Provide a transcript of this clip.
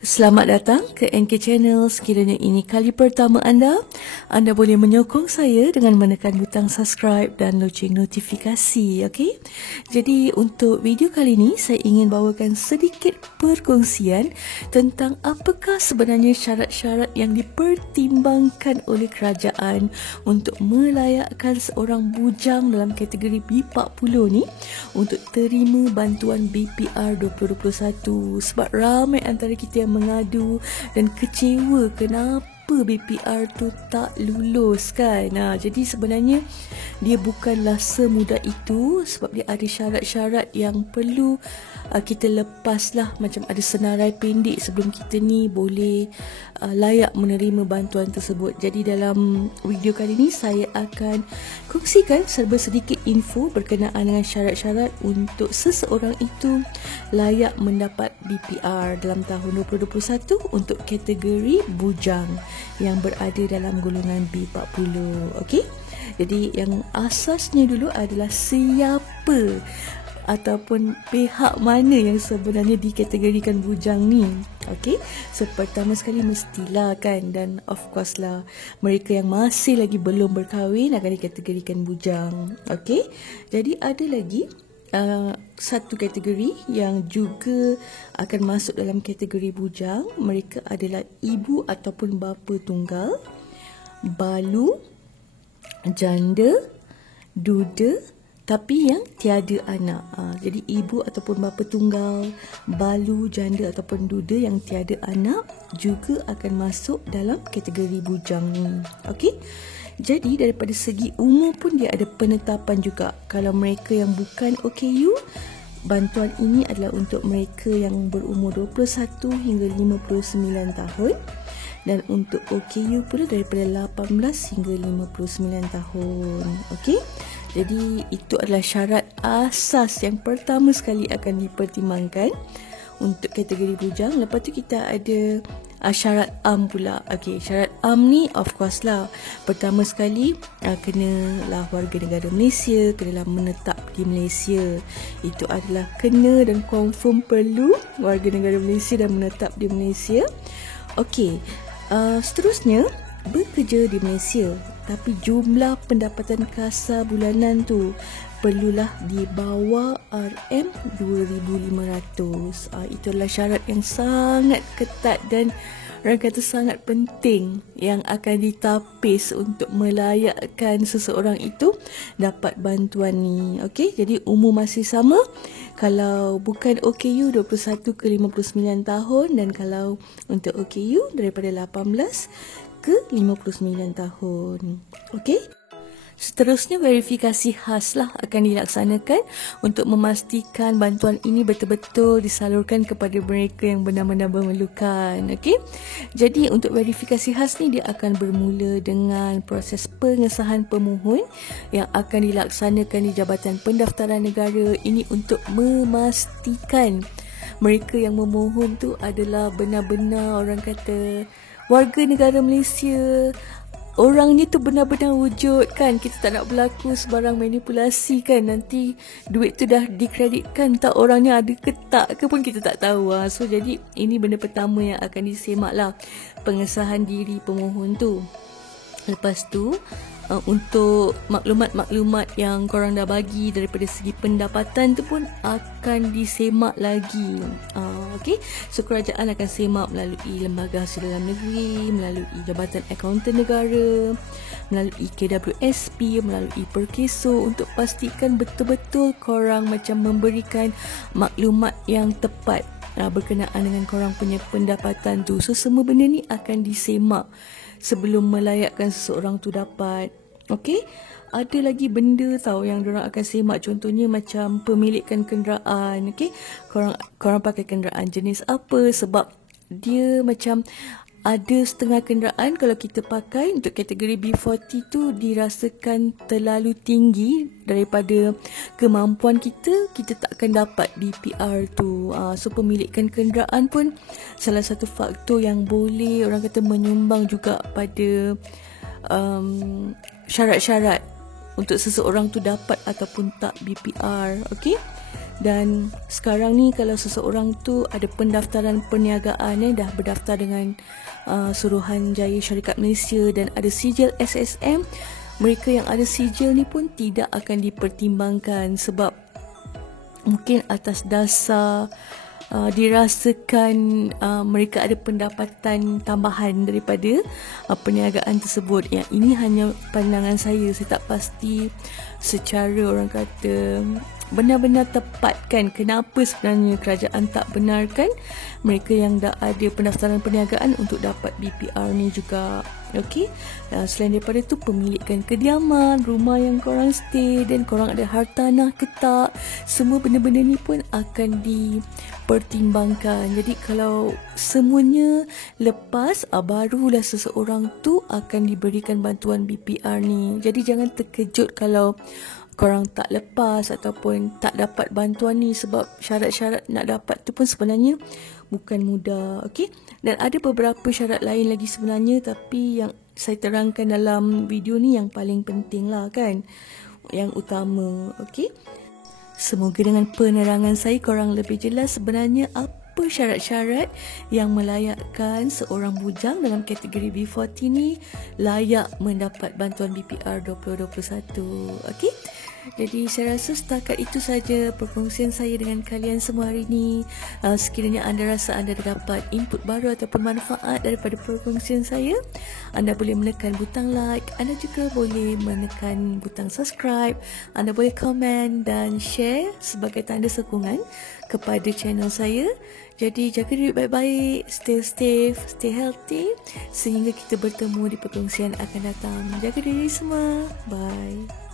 Selamat datang ke NK Channel. Sekiranya ini kali pertama anda boleh menyokong saya dengan menekan butang subscribe dan loceng notifikasi, okey? Jadi untuk video kali ini saya ingin bawakan sedikit perkongsian tentang apakah sebenarnya syarat-syarat yang dipertimbangkan oleh kerajaan untuk melayakkan seorang bujang dalam kategori B40 ni untuk terima bantuan BPR 2021. Sebab ramai antara kita yang mengadu dan kecewa kenapa BPR tu tak lulus kan. Jadi sebenarnya dia bukanlah semudah itu sebab dia ada syarat-syarat yang perlu kita lepas lah. Macam ada senarai pendek sebelum kita ni boleh layak menerima bantuan tersebut. Jadi dalam video kali ni saya akan kongsikan serba sedikit info berkenaan dengan syarat-syarat untuk seseorang itu layak mendapat BPR dalam tahun 2021 untuk kategori bujang yang berada dalam golongan B40. Okey? Jadi yang asasnya dulu adalah siapa ataupun pihak mana yang sebenarnya dikategorikan bujang ni. Okey, so pertama sekali mestilah kan, dan of course lah mereka yang masih lagi belum berkahwin akan dikategorikan bujang. Okey, jadi ada lagi satu kategori yang juga akan masuk dalam kategori bujang. Mereka adalah ibu ataupun bapa tunggal, balu, janda, duda tapi yang tiada anak. Jadi ibu ataupun bapa tunggal, balu, janda ataupun duda yang tiada anak juga akan masuk dalam kategori bujang ni. Okey. Jadi daripada segi umur pun dia ada penetapan juga. Kalau mereka yang bukan OKU, bantuan ini adalah untuk mereka yang berumur 21 hingga 59 tahun. Dan untuk OKU pula daripada 18 hingga 59 tahun. Okey. Jadi itu adalah syarat asas yang pertama sekali akan dipertimbangkan untuk kategori bujang. Lepas tu kita ada syarat am pula. Okey, syarat am ni of course lah. Pertama sekali kenalah warga negara Malaysia, kenalah menetap di Malaysia. Itu adalah kena dan confirm perlu warga negara Malaysia dan menetap di Malaysia. Okey, seterusnya bekerja di Malaysia tapi jumlah pendapatan kasar bulanan tu perlulah di bawah RM2,500. Itulah syarat yang sangat ketat dan orang kata sangat penting yang akan ditapis untuk melayakkan seseorang itu dapat bantuan ni. Okey, jadi umur masih sama. Kalau bukan OKU 21 ke 59 tahun, dan kalau untuk OKU daripada 18 ke 59 tahun. Okey. Seterusnya verifikasi khas lah akan dilaksanakan untuk memastikan bantuan ini betul-betul disalurkan kepada mereka yang benar-benar memerlukan. Okey. Jadi untuk verifikasi khas ni dia akan bermula dengan proses pengesahan pemohon yang akan dilaksanakan di Jabatan Pendaftaran Negara. Ini untuk memastikan mereka yang memohon tu adalah benar-benar orang kata warga negara Malaysia. Orangnya tu benar-benar wujud kan. Kita tak nak berlaku sebarang manipulasi kan. Nanti duit tu dah dikreditkan, tak orangnya ada ke tak ke pun kita tak tahu. So jadi ini benda pertama yang akan disemak lah, pengesahan diri pemohon tu. Lepas tu untuk maklumat-maklumat yang korang dah bagi daripada segi pendapatan tu pun akan disemak lagi. Okey, so kerajaan akan semak melalui Lembaga Hasil Dalam Negeri, melalui Jabatan Akauntan Negara, melalui KWSP, melalui Perkeso untuk pastikan betul-betul korang macam memberikan maklumat yang tepat berkenaan dengan korang punya pendapatan tu. So semua benda ni akan disemak sebelum melayakkan seseorang tu dapat. Okey, ada lagi benda tahu yang diorang akan semak, contohnya macam pemilikan kenderaan. Okey, korang pakai kenderaan jenis apa, sebab dia macam ada setengah kenderaan kalau kita pakai untuk kategori B40 tu dirasakan terlalu tinggi daripada kemampuan kita tak akan dapat BPR tu. So pemilikan kenderaan pun salah satu faktor yang boleh orang kata menyumbang juga pada syarat-syarat untuk seseorang tu dapat ataupun tak BPR. Okey. Dan sekarang ni kalau seseorang tu ada pendaftaran perniagaan, dah berdaftar dengan Suruhanjaya Syarikat Malaysia dan ada sijil SSM, mereka yang ada sijil ni pun tidak akan dipertimbangkan sebab mungkin atas dasar dirasakan mereka ada pendapatan tambahan daripada perniagaan tersebut. Yang ini hanya pandangan saya tak pasti secara orang kata benar-benar tepat kan kenapa sebenarnya kerajaan tak benarkan mereka yang dah ada pendaftaran perniagaan untuk dapat BPR ni juga. Okey, selain daripada tu pemilikan kediaman, rumah yang korang stay dan korang ada hartanah ke tak, semua benda-benda ni pun akan dipertimbangkan. Jadi kalau semuanya lepas, barulah seseorang tu akan diberikan bantuan BPR ni. Jadi jangan terkejut kalau korang tak lepas ataupun tak dapat bantuan ni sebab syarat-syarat nak dapat tu pun sebenarnya bukan mudah. Okey, dan ada beberapa syarat lain lagi sebenarnya, tapi yang saya terangkan dalam video ni yang paling penting lah kan, yang utama. Okey, semoga dengan penerangan saya korang lebih jelas sebenarnya apa syarat-syarat yang melayakkan seorang bujang dalam kategori B40 ni layak mendapat bantuan BPR 2021. Okey, jadi saya rasa setakat itu saja perkongsian saya dengan kalian semua hari ini. Sekiranya anda rasa anda dapat input baru ataupun manfaat daripada perkongsian saya, anda boleh menekan butang like, anda juga boleh menekan butang subscribe, anda boleh komen dan share sebagai tanda sokongan kepada channel saya. Jadi jaga diri baik-baik, stay safe, stay healthy sehingga kita bertemu di perkongsian akan datang. Jaga diri semua. Bye.